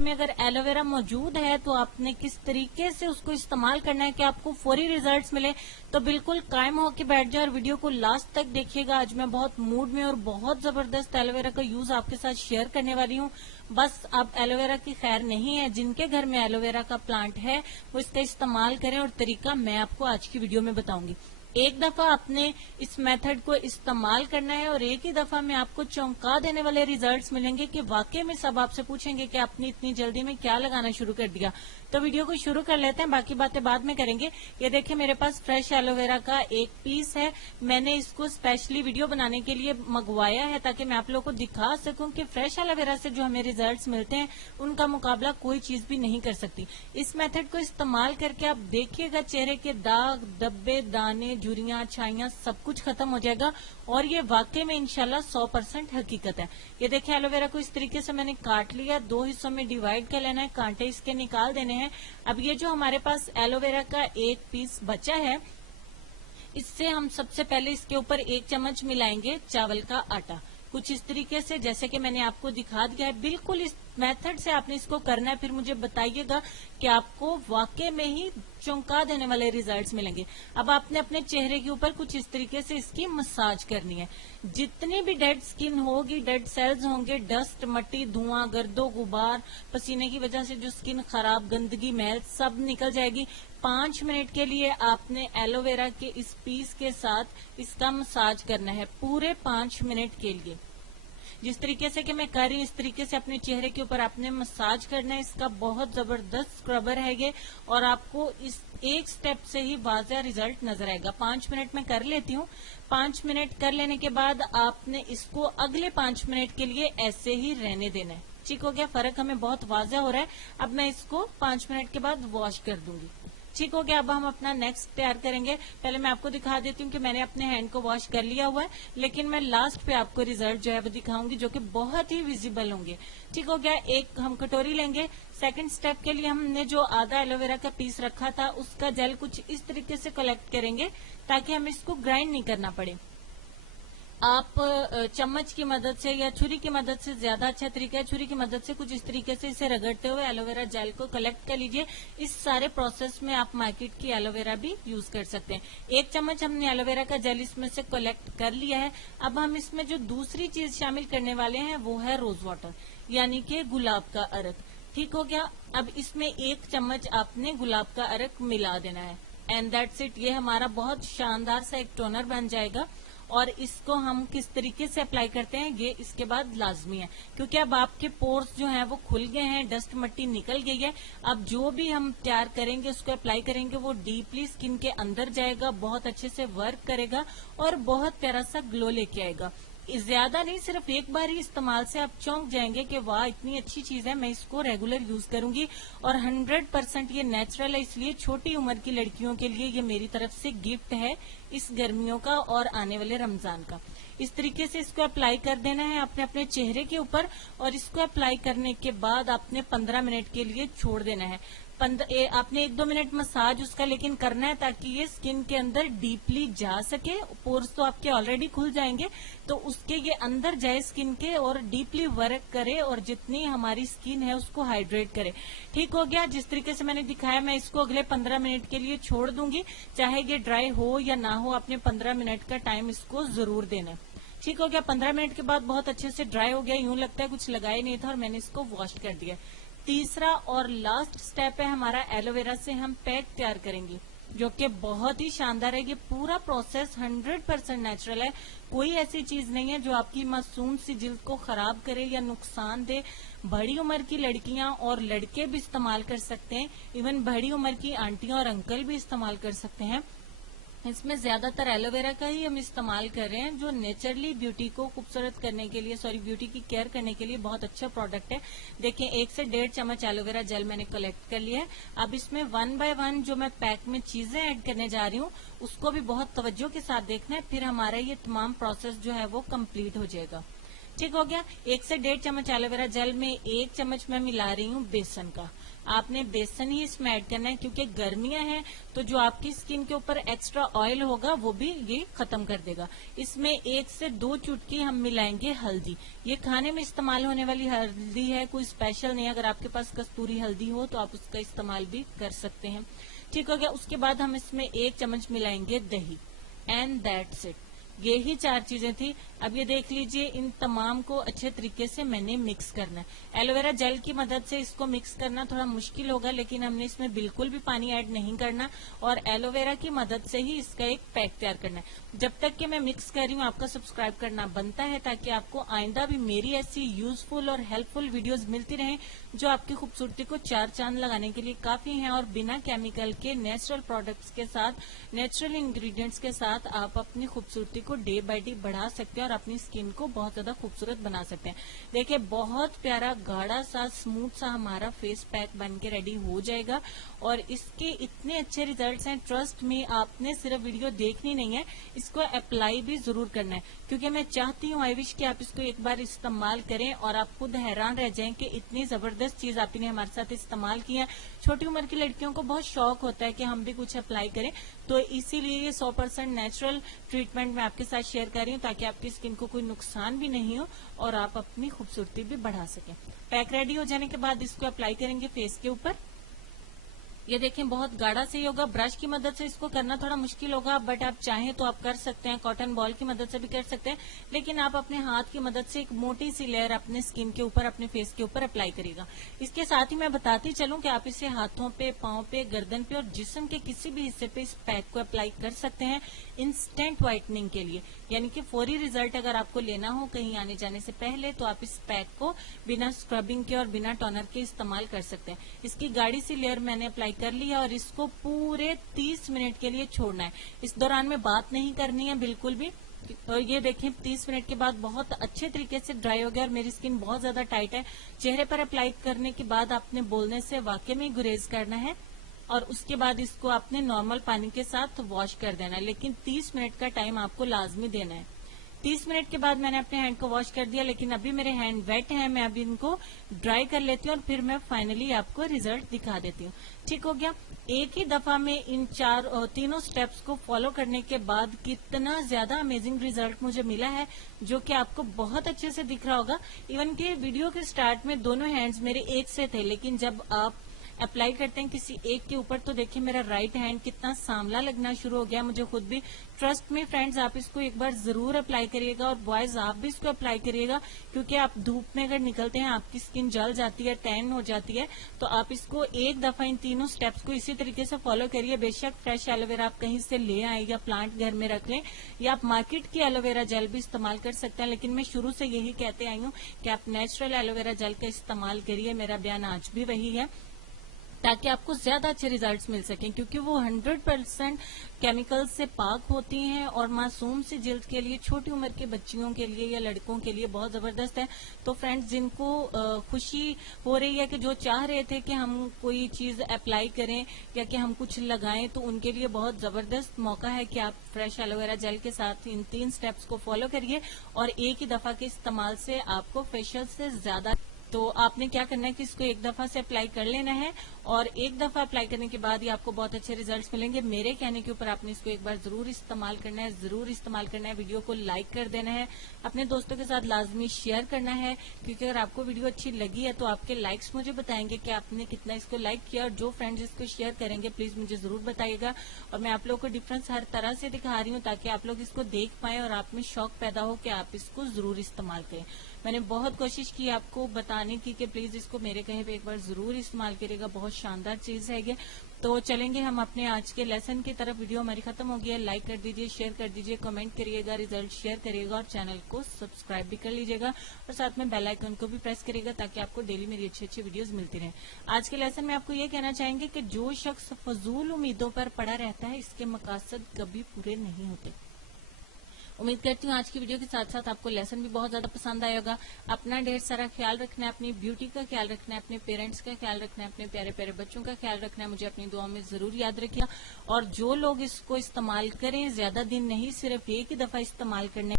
में अगर एलोवेरा मौजूद है तो आपने किस तरीके से उसको इस्तेमाल करना है कि आपको फौरी रिजल्ट्स मिले, तो बिल्कुल कायम होके बैठ जाए और वीडियो को लास्ट तक देखिएगा। आज मैं बहुत मूड में और बहुत जबरदस्त एलोवेरा का यूज आपके साथ शेयर करने वाली हूँ। बस अब एलोवेरा की खैर नहीं है, जिनके घर में एलोवेरा का प्लांट है वो इसका इस्तेमाल करें, और तरीका मैं आपको आज की वीडियो में बताऊंगी। एक दफा आपने इस मेथड को इस्तेमाल करना है और एक ही दफा में आपको चौंका देने वाले रिजल्ट्स मिलेंगे कि वाकई में सब आपसे पूछेंगे कि आपने इतनी जल्दी में क्या लगाना शुरू कर दिया। तो वीडियो को शुरू कर लेते हैं, बाकी बातें बाद में करेंगे। ये देखिए मेरे पास फ्रेश एलोवेरा का एक पीस है। मैंने इसको स्पेशली वीडियो बनाने के लिए मंगवाया है ताकि मैं आप लोगों को दिखा सकूं कि फ्रेश एलोवेरा से जो हमें रिजल्ट्स मिलते हैं उनका मुकाबला कोई चीज भी नहीं कर सकती। इस मेथड को इस्तेमाल करके आप देखिएगा चेहरे के दाग, धब्बे, दाने, झुर्रियां, छाइयां सब कुछ खत्म हो जाएगा, और ये वाकई में इंशाल्लाह 100% हकीकत है। ये देखिए एलोवेरा को इस तरीके से मैंने काट लिया, 2 हिस्सों में डिवाइड कर लेना है, कांटे इसके निकाल देने हैं। अब ये जो हमारे पास एलोवेरा का एक पीस बचा है, इससे हम सबसे पहले इसके ऊपर 1 चम्मच मिलाएंगे चावल का आटा, कुछ इस तरीके से जैसे कि मैंने आपको दिखा दिया है। बिल्कुल इस मेथड से आपने इसको करना है, फिर मुझे बताइएगा कि आपको वाकई में ही चौंका देने वाले रिजल्ट्स मिलेंगे। अब आपने अपने चेहरे के ऊपर कुछ इस तरीके से इसकी मसाज करनी है। जितनी भी डेड स्किन होगी, डेड सेल्स होंगे, डस्ट, मट्टी, धुआं, गर्दो, गुबार, पसीने की वजह से जो स्किन खराब, गंदगी, मैल सब निकल जाएगी। 5 मिनट के लिए आपने एलोवेरा के इस पीस के साथ इसका मसाज करना है, पूरे 5 मिनट के लिए। जिस तरीके से कि मैं कर रही हूँ इस तरीके से अपने चेहरे के ऊपर आपने मसाज करना है। इसका बहुत जबरदस्त स्क्रबर है ये, और आपको इस एक स्टेप से ही वाज़ेह रिजल्ट नजर आएगा। 5 मिनट में कर लेती हूँ। 5 मिनट कर लेने के बाद आपने इसको अगले 5 मिनट के लिए ऐसे ही रहने देना है। ठीक हो गया, फर्क हमें बहुत वाज़ेह हो रहा है। अब मैं इसको 5 मिनट के बाद वॉश कर दूंगी। ठीक हो गया, अब हम अपना नेक्स्ट तैयार करेंगे। पहले मैं आपको दिखा देती हूँ कि मैंने अपने हैंड को वॉश कर लिया हुआ है, लेकिन मैं लास्ट पे आपको रिजल्ट जो है वो दिखाऊंगी जो कि बहुत ही विजिबल होंगे। ठीक हो गया, एक हम कटोरी लेंगे। सेकंड स्टेप के लिए हमने जो आधा एलोवेरा का पीस रखा था उसका जेल कुछ इस तरीके से कलेक्ट करेंगे ताकि हमें इसको ग्राइंड नहीं करना पड़े। आप चम्मच की मदद से या छुरी की मदद से ज्यादा अच्छा तरीका है, छुरी की मदद से कुछ इस तरीके से इसे रगड़ते हुए एलोवेरा जेल को कलेक्ट कर लीजिए। इस सारे प्रोसेस में आप मार्केट की एलोवेरा भी यूज कर सकते हैं। 1 चम्मच हमने एलोवेरा का जेल इसमें से कलेक्ट कर लिया है। अब हम इसमें जो दूसरी चीज शामिल करने वाले हैं वो है रोज वाटर, यानी कि गुलाब का अर्क। ठीक हो गया, अब इसमें 1 चम्मच आपने गुलाब का अर्क मिला देना है, एंड दैट्स इट। ये हमारा बहुत शानदार सा एक टोनर बन जाएगा। और इसको हम किस तरीके से अप्लाई करते हैं ये इसके बाद लाजमी है, क्योंकि अब आपके पोर्स जो हैं वो खुल गए हैं, डस्ट मट्टी निकल गई है। अब जो भी हम तैयार करेंगे उसको अप्लाई करेंगे वो डीपली स्किन के अंदर जाएगा, बहुत अच्छे से वर्क करेगा और बहुत प्यारा सा ग्लो लेके आएगा। ज्यादा नहीं, सिर्फ एक बार ही इस्तेमाल से आप चौंक जाएंगे कि वाह इतनी अच्छी चीज है, मैं इसको रेगुलर यूज करूंगी। और 100% ये नेचुरल है, इसलिए छोटी उम्र की लड़कियों के लिए ये मेरी तरफ से गिफ्ट है इस गर्मियों का और आने वाले रमजान का। इस तरीके से इसको अप्लाई कर देना है आपने अपने चेहरे के ऊपर, और इसको अप्लाई करने के बाद आपने 15 मिनट के लिए छोड़ देना है। आपने 1-2 मिनट मसाज उसका लेकिन करना है ताकि ये स्किन के अंदर डीपली जा सके। पोर्स तो आपके ऑलरेडी खुल जाएंगे, तो उसके ये अंदर जाए स्किन के और डीपली वर्क करे और जितनी हमारी स्किन है उसको हाइड्रेट करे। ठीक हो गया, जिस तरीके से मैंने दिखाया मैं इसको अगले 15 मिनट के लिए छोड़ दूंगी। चाहे ये ड्राई हो या ना हो, आपने 15 मिनट का टाइम इसको जरूर देना। ठीक हो गया, 15 मिनट के बाद बहुत अच्छे से ड्राई हो गया, यूं लगता है कुछ लगाया नहीं था, और मैंने इसको वॉश कर दिया। तीसरा और लास्ट स्टेप है हमारा, एलोवेरा से हम पैक तैयार करेंगे जो कि बहुत ही शानदार है। ये पूरा प्रोसेस 100% नेचुरल है, कोई ऐसी चीज नहीं है जो आपकी मासूम सी जिल्द को खराब करे या नुकसान दे। बड़ी उम्र की लड़कियां और लड़के भी इस्तेमाल कर सकते हैं, इवन बड़ी उम्र की आंटियां और अंकल भी इस्तेमाल कर सकते हैं। इसमें ज्यादातर एलोवेरा का ही हम इस्तेमाल कर रहे हैं, जो नेचुरली ब्यूटी को खूबसूरत करने के लिए, ब्यूटी की केयर करने के लिए बहुत अच्छा प्रोडक्ट है। देखिए 1 से 1.5 चम्मच एलोवेरा जेल मैंने कलेक्ट कर लिया है। अब इसमें 1 बाय 1 जो मैं पैक में चीजें ऐड करने जा रही हूँ उसको भी बहुत तवज्जो के साथ देखना है, फिर हमारा ये तमाम प्रोसेस जो है वो कम्प्लीट हो जाएगा। ठीक हो गया। 1 से 1.5 चम्मच एलोवेरा जेल में 1 चम्मच मैं मिला रही हूँ बेसन का। आपने बेसन ही इसमें ऐड करना है क्योंकि गर्मियां हैं तो जो आपकी स्किन के ऊपर एक्स्ट्रा ऑयल होगा वो भी ये खत्म कर देगा। इसमें 1 से 2 चुटकी हम मिलाएंगे हल्दी। ये खाने में इस्तेमाल होने वाली हल्दी है, कोई स्पेशल नहीं। अगर आपके पास कस्तूरी हल्दी हो तो आप उसका इस्तेमाल भी कर सकते हैं। ठीक हो गया। उसके बाद हम इसमें 1 चम्मच मिलाएंगे दही एंड दैट्स इट। ये ही 4 चीजें थी। अब ये देख लीजिए, इन तमाम को अच्छे तरीके से मैंने मिक्स करना है। एलोवेरा जेल की मदद से इसको मिक्स करना थोड़ा मुश्किल होगा, लेकिन हमने इसमें बिल्कुल भी पानी ऐड नहीं करना और एलोवेरा की मदद से ही इसका एक पैक तैयार करना है। जब तक कि मैं मिक्स कर रही हूँ आपका सब्सक्राइब करना बनता है, ताकि आपको आइंदा भी मेरी ऐसी यूजफुल और हेल्पफुल वीडियोज मिलती रहें जो आपकी खूबसूरती को 4 चांद लगाने के लिए काफी हैं और बिना केमिकल के नेचुरल प्रोडक्ट्स के साथ, नेचुरल इंग्रेडिएंट्स के साथ आप अपनी खूबसूरती को डे बाय डे बढ़ा सकते हैं और अपनी स्किन को बहुत ज्यादा खूबसूरत बना सकते हैं। देखिए, बहुत प्यारा गाढ़ा सा स्मूथ सा हमारा फेस पैक बन के रेडी हो जाएगा और इसके इतने अच्छे रिजल्ट्स हैं। ट्रस्ट में, आपने सिर्फ वीडियो देखनी नहीं है, इसको अप्लाई भी जरूर करना है, क्योंकि मैं चाहती हूँ, आई विश कि आप इसको एक बार इस्तेमाल करें और आप खुद हैरान रह जाएं कि इतनी जबरदस्त चीज आपने हमारे साथ इस्तेमाल की है। छोटी उम्र की लड़कियों को बहुत शौक होता है कि हम भी कुछ अप्लाई करें, तो इसीलिए ये 100% नेचुरल ट्रीटमेंट मैं आपके साथ शेयर कर रही हूँ, ताकि आपकी स्किन को कोई नुकसान भी नहीं हो और आप अपनी खूबसूरती भी बढ़ा सकें। पैक रेडी हो जाने के बाद इसको अप्लाई करेंगे फेस के ऊपर। ये देखें, बहुत गाढ़ा से ही होगा। ब्रश की मदद से इसको करना थोड़ा मुश्किल होगा, बट आप चाहें तो आप कर सकते हैं। कॉटन बॉल की मदद से भी कर सकते हैं, लेकिन आप अपने हाथ की मदद से एक मोटी सी लेयर अपने स्किन के ऊपर, अपने फेस के ऊपर अप्लाई करिएगा। इसके साथ ही मैं बताती चलूं कि आप इसे हाथों पे, पांव पे, गर्दन पे और जिस्म के किसी भी हिस्से पे इस पैक को अप्लाई कर सकते हैं इंस्टेंट व्हाइटनिंग के लिए, यानी कि फौरी रिजल्ट अगर आपको लेना हो कहीं आने जाने से पहले, तो आप इस पैक को बिना स्क्रबिंग के और बिना टोनर के इस्तेमाल कर सकते हैं। इसकी गाढ़ी सी लेयर मैंने अप्लाई कर लिया और इसको पूरे 30 मिनट के लिए छोड़ना है। इस दौरान में बात नहीं करनी है बिल्कुल भी। और ये देखें, 30 मिनट के बाद बहुत अच्छे तरीके से ड्राई हो गया और मेरी स्किन बहुत ज्यादा टाइट है। चेहरे पर अप्लाई करने के बाद आपने बोलने से वाकई में गुरेज करना है और उसके बाद इसको आपने नॉर्मल पानी के साथ वॉश कर देना है, लेकिन 30 मिनट का टाइम आपको लाजमी देना है। 30 मिनट के बाद मैंने अपने हैंड को वॉश कर दिया, लेकिन अभी मेरे हैंड वेट हैं। मैं अभी इनको ड्राई कर लेती हूँ और फिर मैं फाइनली आपको रिजल्ट दिखा देती हूँ। ठीक हो गया। एक ही दफा में इन तीनों स्टेप्स को फॉलो करने के बाद कितना ज्यादा अमेजिंग रिजल्ट मुझे मिला है, जो कि आपको बहुत अच्छे से दिख रहा होगा। इवन कि वीडियो के स्टार्ट में दोनों हैंड्स मेरे एक से थे, लेकिन जब आप अप्लाई करते हैं किसी एक के ऊपर तो देखिए मेरा राइट हैंड कितना सांवला लगना शुरू हो गया मुझे खुद भी। ट्रस्ट में फ्रेंड्स, आप इसको एक बार जरूर अप्लाई करिएगा और बॉयज आप भी इसको अप्लाई करिएगा, क्योंकि आप धूप में अगर निकलते हैं आपकी स्किन जल जाती है, टैन हो जाती है, तो आप इसको एक दफा इन तीनों स्टेप्स को इसी तरीके से फॉलो करिए। बेशक फ्रेश एलोवेरा आप कहीं से ले आए या प्लांट घर में रख लें, या आप मार्केट की एलोवेरा जेल भी इस्तेमाल कर सकते हैं, लेकिन मैं शुरू से यही कहते आई हूँ कि आप नेचुरल एलोवेरा जेल का इस्तेमाल करिए। मेरा बयान आज भी वही है, ताकि आपको ज्यादा अच्छे रिजल्ट्स मिल सकें, क्योंकि वो 100% केमिकल से पाक होती हैं और मासूम सी जिल्द के लिए, छोटी उम्र के बच्चियों के लिए या लड़कों के लिए बहुत जबरदस्त है। तो फ्रेंड्स, जिनको खुशी हो रही है, कि जो चाह रहे थे कि हम कोई चीज अप्लाई करें या कि हम कुछ लगाएं, तो उनके लिए बहुत जबरदस्त मौका है कि आप फ्रेश एलोवेरा जेल के साथ इन 3 स्टेप्स को फॉलो करिए और एक ही दफा के इस्तेमाल से आपको फेशियल से ज्यादा, तो आपने क्या करना है कि इसको एक दफा से अप्लाई कर लेना है और एक दफा अप्लाई करने के बाद ही आपको बहुत अच्छे रिजल्ट्स मिलेंगे। मेरे कहने के ऊपर आपने इसको एक बार जरूर इस्तेमाल करना है, जरूर इस्तेमाल करना है। वीडियो को लाइक कर देना है, अपने दोस्तों के साथ लाजमी शेयर करना है, क्योंकि अगर आपको वीडियो अच्छी लगी है तो आपके लाइक्स मुझे बताएंगे कि आपने कितना इसको लाइक किया। और जो फ्रेंड्स इसको शेयर करेंगे प्लीज मुझे जरूर बताइएगा। और मैं आप लोगों को डिफरेंस हर तरह से दिखा रही हूँ, ताकि आप लोग इसको देख पाए और आप में शौक पैदा हो कि आप इसको जरूर इस्तेमाल करें। मैंने बहुत कोशिश की आपको बताने की कि प्लीज इसको मेरे कहे पे एक बार जरूर इस्तेमाल करिएगा, बहुत शानदार चीज है ये। तो चलेंगे हम अपने आज के लेसन की तरफ। वीडियो हमारी खत्म हो गई है। लाइक कर दीजिए, शेयर कर दीजिए, कमेंट करिएगा, रिजल्ट शेयर करिएगा और चैनल को सब्सक्राइब भी कर लीजिएगा और साथ में बेल आइकन को भी प्रेस करिएगा, ताकि आपको डेली मेरी अच्छी अच्छी वीडियोस मिलती रहे। आज के लेसन में आपको ये कहना चाहेंगे कि जो शख्स फजूल उम्मीदों पर पड़ा रहता है, इसके मकासद कभी पूरे नहीं होते। उम्मीद करती हूँ आज की वीडियो के साथ साथ आपको लेसन भी बहुत ज्यादा पसंद आया होगा। अपना ढेर सारा ख्याल रखना है, अपनी ब्यूटी का ख्याल रखना है, अपने पेरेंट्स का ख्याल रखना है, अपने प्यारे प्यारे बच्चों का ख्याल रखना है। मुझे अपनी दुआ में जरूर याद रखिएगा। और जो लोग इसको इस्तेमाल करें, ज्यादा दिन नहीं, सिर्फ एक ही दफा इस्तेमाल करने